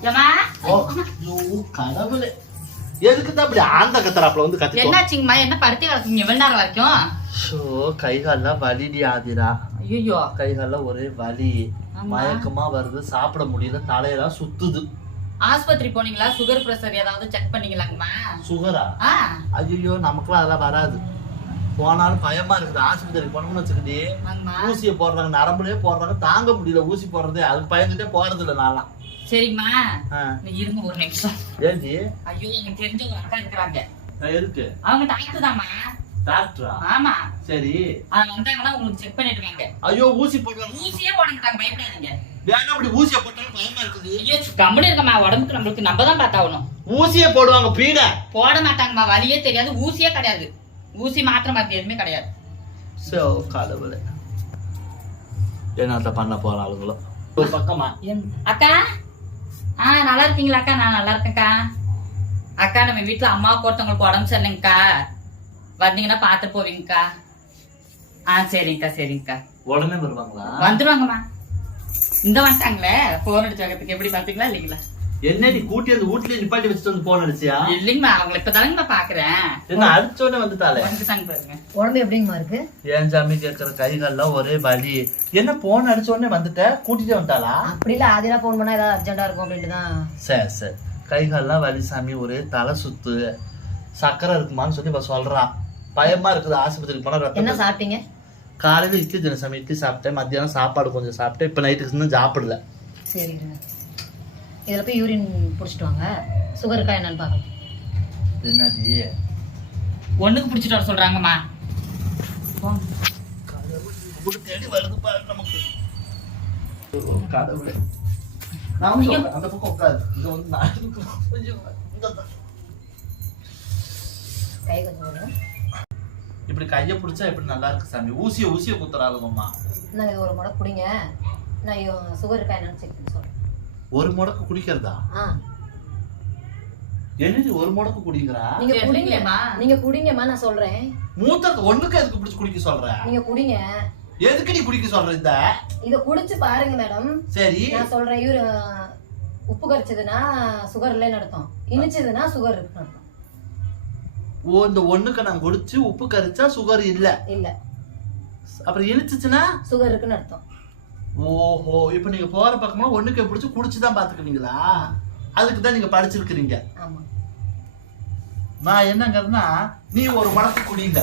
ஏமா கடவுளே எதுக்கு தான் இப்படி ஆந்த கத்துறாப்புல வந்து கத்தி என்னாச்சுங்கம்மா என்ன படுத்தி வளர்க்குங்க எவ்வளவு நேரம் வரைக்கும் ஷோ கைகால்லாம் வலிடி ஆதிரா ஐயோ கைகால்லாம் ஒரே வலி மயக்கமா வருது சாப்பிட முடியல தலையெல்லாம் சுத்துது ஆஸ்பத்திரி போனீங்களா சுகர் பிரஷர் ஏதாவது செக் பண்ணீங்களாங்கம்மா சுகரா ஐயோ நமக்குலாம் அதெல்லாம் வராது போனாலும் பயமா இருக்குது ஆஸ்பத்திரி போனோம்னு வச்சுக்கிட்டே ஊசியை போடுறாங்க நரம்புலயே போடுறாங்க தாங்க முடியல ஊசி போடுறது அதுக்கு பயந்துட்டே போறது இல்லை நான்லாம் சரிம்மா இருங்க ஒரு நிமிஷம் ஏஞ்சி ஐயோ எனக்கு தெரிஞ்ச ஒரு அக்கா இருக்கிறாங்க இருக்கு அவங்க டாக்டர் தாம்மா டாக்டரா ஆமா சரி அவங்க வந்தாங்கன்னா உங்களுக்கு செக் பண்ணிடுவாங்க ஐயோ ஊசி போடுவாங்க ஊசியே போட மாட்டாங்க பயப்படாதீங்க வேணா அப்படி ஊசியை போட்டாலும் பயமா இருக்குது ஐயோ கம்பெனி இருக்கம்மா உடம்புக்கு நம்மளுக்கு நம்ம தான் பார்த்தாகணும் ஊசியே போடுவாங்க பீட போட மாட்டாங்கம்மா வலியே தெரியாது ஊசியே கிடையாது ஊசி மாத்திரை மருந்து எதுவுமே கிடையாது சோ கடவுளே என்னத்த பண்ண போற ஆளுங்களோ ஒரு பக்கமா அக்கா நல்லா இருக்கீங்களா அக்கா நான் நல்லா இருக்கேன்க்கா அக்கா நம்ம வீட்டுல அம்மாவுக்கு ஒருத்தவங்களுக்கு உடம்பு சரியில்லைங்கக்கா வந்தீங்கன்னா பாத்து போவீங்கக்கா சரிங்கக்கா சரிங்கக்கா உடனே வருவாங்களா வந்துருவாங்கம்மா இந்த வந்துட்டாங்களே போன் அடிச்சு வைக்கிறதுக்கு எப்படி பாத்தீங்களா இல்லைங்களா என்னடி கூட்டி அந்த வீட்லயே நிப்பாட்டி வச்சுட்டு வந்து போன் அடிச்சியா இல்லைங்கம்மா அவங்களை இப்பதானங்கம்மா பாக்குறேன் என்ன அடிச்சோடனே வந்துட்டாலே வந்துட்டாங்க பாருங்க உடம்பு எப்படிங்கம்மா இருக்கு ஏன் சாமி கேட்கற கைகள்லாம் ஒரே வலி என்ன போன் அடிச்ச உடனே வந்துட்ட கூட்டிட்டு வந்துட்டாளா அப்படி இல்ல ஆதிரா போன் பண்ணா ஏதாவது அர்ஜென்டா இருக்கும் அப்படின்ட்டு தான் சரி சரி கைகள்லாம் வலி சாமி ஒரே தலை சுத்து சக்கரை இருக்குமான்னு சொல்லி இப்ப சொல்றா பயமா இருக்குது ஆஸ்பத்திரிக்கு போனா என்ன ரத்தம் சாப்பிட்டீங்க காலையில இட்லி தின சாமி இட்லி சாப்பிட்டேன் மத்தியானம் சாப்பாடு கொஞ்சம் சாப்பிட்டேன் இப்ப நைட்டுக்கு இன்னும் சாப்பிடல சரி இதுல போய் யூரின் புடிச்சிட்டு வாங்க சுகர் இருக்கா என்னன்னு பாக்கலாம் என்னடி ஒண்ணுக்கு பிடிச்சிட்டு வர சொல்றாங்கம்மா தேடி வருது பாரு நமக்கு கடவுளே நாம சொல்றேன் அந்த பக்கம் உட்காரு இங்க வந்து நான் கொஞ்சம் கை கொஞ்சம் இப்படி கையை பிடிச்சா எப்படி நல்லா இருக்கு சாமி ஊசிய குத்துறாளுங்கம்மா நான் இது ஒரு முறை குடிங்க நான் சுகர் இருக்கா என்னன்னு செக் பண்ணி சொல்றேன் ஒரு முடக்கு குடிக்கிறதா என்னது ஒரு முடக்கு குடிக்கிறா நீங்க குடிங்கம்மா நீங்க குடிங்கம்மா நான் சொல்றேன் மூத்த ஒண்ணுக்கு எதுக்கு பிடிச்சு குடிக்க சொல்ற நீங்க குடிங்க எதுக்கு நீ குடிக்க சொல்ற இத குடிச்சு பாருங்க மேடம் சரி நான் சொல்றேன் உப்பு கரிச்சதுன்னா சுகர் இல்லைன்னு அர்த்தம் இனிச்சதுன்னா சுகர் இருக்குன்னு அர்த்தம் ஓ இந்த ஒண்ணுக்கு நான் குடிச்சு உப்பு கரிச்சா சுகர் இல்ல அப்புறம் இனிச்சுச்சுன்னா சுகர் இருக்குன்னு அர்த்தம் ஓஹோ இப்ப நீங்க போற பக்கமா ஒண்ணுக்கு பிடிச்சு குடிச்சுதான் பாத்துக்கிறீங்களா அதுக்கு தான் நீங்க படிச்சிருக்கிறீங்க ஆமா நான் என்னங்கிறதுனா நீ ஒரு மடக்கு குடிங்க